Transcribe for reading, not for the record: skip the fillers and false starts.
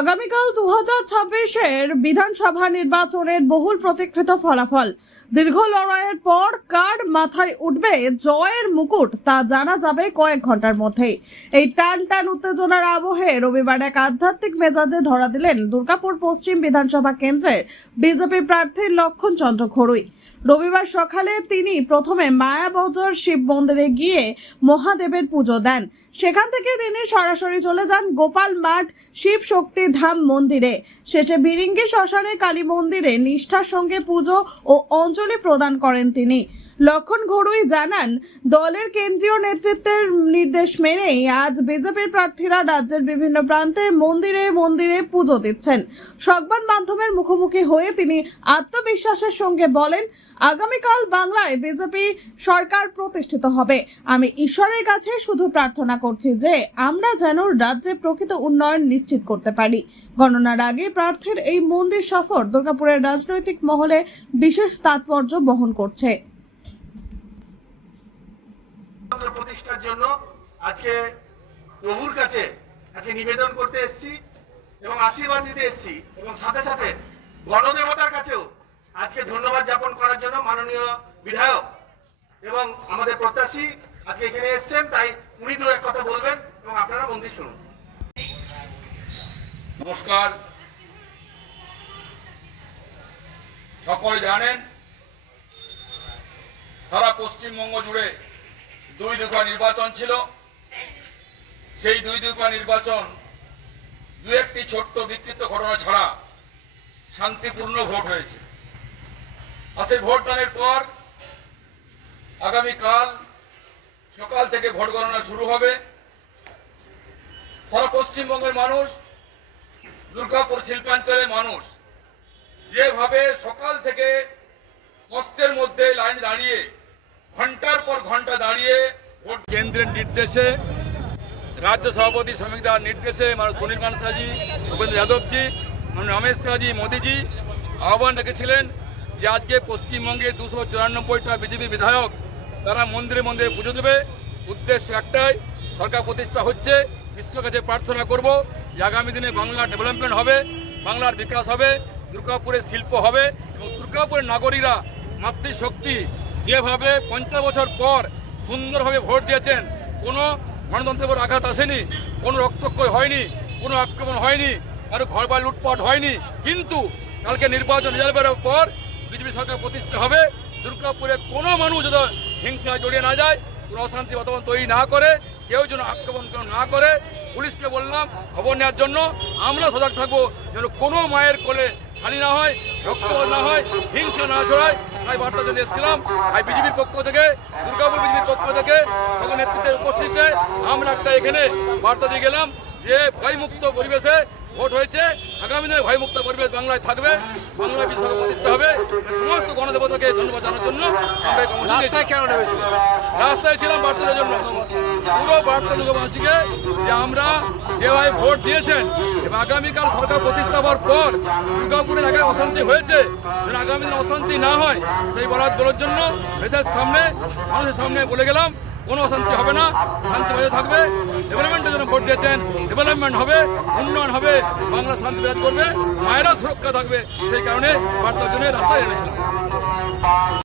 আগামীকাল 2026-এর বিধানসভা নির্বাচনের বহুল প্রতীক্ষিত ফলাফল। দীর্ঘ লড়াইয়ের পর কার মাথায় উঠবে জয়ের মুকুট তা জানা যাবে কয়েক ঘন্টার মধ্যেই। এই টান টান উত্তেজনার আবহে রবিবার এক আধ্যাত্মিক মেজাজে ধরা দিলেন দুর্গাপুর পশ্চিম বিধানসভা কেন্দ্রের বিজেপি প্রার্থী লক্ষণ চন্দ্র ঘড়ুই। রবিবার সকালে তিনি প্রথমে মায়াবজর শিব মন্দিরে গিয়ে মহাদেবের পুজো দেন। সেখান থেকে তিনি সরাসরি চলে যান গোপাল মাঠ শিব শক্তি ধাম মন্দিরে। শেষে বিরিঙ্গি শ্মশানে কালী মন্দিরে নিষ্ঠার সঙ্গে পুজো ও অঞ্জলি প্রদান করেন তিনি। লক্ষণ ঘড়ুই জানান, দলের কেন্দ্রীয় নেতৃত্বের নির্দেশ মেনেই আজ বিজেপির প্রার্থীরা রাজ্যের বিভিন্ন প্রান্তে মন্দিরে মন্দিরে পুজো দিচ্ছেন। সংবাদ মাধ্যমের মুখোমুখি হয়ে তিনি আত্মবিশ্বাসের সঙ্গে বলেন, আগামীকাল বাংলায় বিজেপি সরকার প্রতিষ্ঠিত হবে। আমি ঈশ্বরের কাছে শুধু প্রার্থনা করছি যে আমরা যেন রাজ্যে প্রকৃত উন্নয়ন নিশ্চিত করতে পারি। গণনার আগে প্রার্থীর এই মন্দির সফর দুর্গাপুরের রাজনৈতিক মহলে বিশেষ তাৎপর্য বহন করছে। প্রতিষ্ঠার জন্য আজকে প্রভুর কাছে নিবেদন করতে এসেছি এবং আশীর্বাদ দিতে এসেছি, এবং সাথে সাথে গণদেবতার কাছেও আজকে ধন্যবাদ জ্ঞাপন করার জন্য মাননীয় বিধায়ক এবং আমাদের প্রত্যাশী আজকে এখানে এসেছেন, তাই উনি দু এক কথা বলবেন এবং আপনারা মন্দির শুনুন। নমস্কার। সকলে জানেন সারা পশ্চিমবঙ্গ জুড়ে দুই দফা নির্বাচন ছিল। সেই দুই দফা নির্বাচন দু একটি ছোট্ট বিক্ষিপ্ত ঘটনা ছাড়া শান্তিপূর্ণ ভোট হয়েছে। আর সেই ভোটদানের পর আগামীকাল সকাল থেকে ভোট গণনা শুরু হবে। সারা পশ্চিমবঙ্গের মানুষ, দুর্গাপুর শিল্পাঞ্চলের মানুষ যেভাবে সকাল থেকে কষ্টের মধ্যে লাইন দাঁড়িয়ে ঘন্টার পর ঘন্টা দাঁড়িয়ে ভোট কেন্দ্রের নির্দেশে, রাজ্য সভাপতি শ্রমিকদার নির্দেশে সুনীল মানসাজি, ভূপেন্দ্র যাদবজি, অমিত শাহজি, মোদীজি আহ্বান রেখেছিলেন যে আজকে পশ্চিমবঙ্গে 294টা বিজেপি বিধায়ক তারা মন্দিরে মন্দিরে পুজো দেবে। উদ্দেশ্য একটাই, সরকার প্রতিষ্ঠা হচ্ছে, বিশ্বের কাছে প্রার্থনা করব যে আগামী দিনে বাংলার ডেভেলপমেন্ট হবে, বাংলার বিকাশ হবে, দুর্গাপুরের শিল্প হবে এবং দুর্গাপুরের নাগরিকরা মাতৃশক্তি যেভাবে 50 বছর পর সুন্দরভাবে ভোট দিয়েছেন, কোনো গণতন্ত্রের উপর আঘাত আসেনি, কোনো রক্তক্ষয় হয়নি, কোনো আক্রমণ হয়নি, কারো ঘরবাড়ি লুটপাট হয়নি। কিন্তু কালকে নির্বাচন রেজাল্টের পর বিজেপি সরকার প্রতিষ্ঠা হবে। দুর্গাপুরে কোনো মানুষ যেন হিংসায় জড়িয়ে না যায়, কোনো অশান্তি বাতাবরণ তৈরি না করে, কেউ যেন আক্রমণ না করে। পুলিশকে বললাম খবর নেওয়ার জন্য, আমরা সজাগ থাকবো যেন কোনো মায়ের কোলে খালি না হয়, রক্তপাত না হয়, হিংসা না ছড়ায়। তাই বার্তা জন্য এসেছিলাম। তাই বিজেপির পক্ষ থেকে, দুর্গাপুর বিজেপির পক্ষ থেকে সকল নেতৃত্বের উপস্থিতিতে আমরা একটা এখানে বার্তা দিয়ে গেলাম যে ভয়মুক্ত পরিবেশে ভোট হয়েছে। আগামী দিনে ভয়মুক্ত পরিবেশ বাংলায় থাকবে, বাংলায় বিশ্বকে প্রতিষ্ঠা হবে। সমস্ত গণদেবতাকে ধন্যবাদ জানার জন্য আমরা রাস্তায় ছিলাম বার্তা দেওয়ার জন্য। পুরো বার্তা দুর্গাবাসীকে যে আমরা যেভাবে ভোট দিয়েছেন এবং আগামীকাল সরকার প্রতিষ্ঠা হওয়ার পর দুর্গাপুরের এলাকায় অশান্তি হয়েছে, যেন আগামী দিনে অশান্তি না হয় সেই বলার জন্য দেশের সামনে, মানুষের সামনে বলে গেলাম কোনো অশান্তি হবে না, শান্তি বজায় থাকবে। ডেভেলপমেন্টের জন্য ভোট দিয়েছেন, ডেভেলপমেন্ট হবে, উন্নয়ন হবে, বাংলা শান্তি বিরাজ করবে, মায়েরা সুরক্ষা থাকবে। সেই কারণে বার্তার জন্য রাস্তায় এনেছিলাম।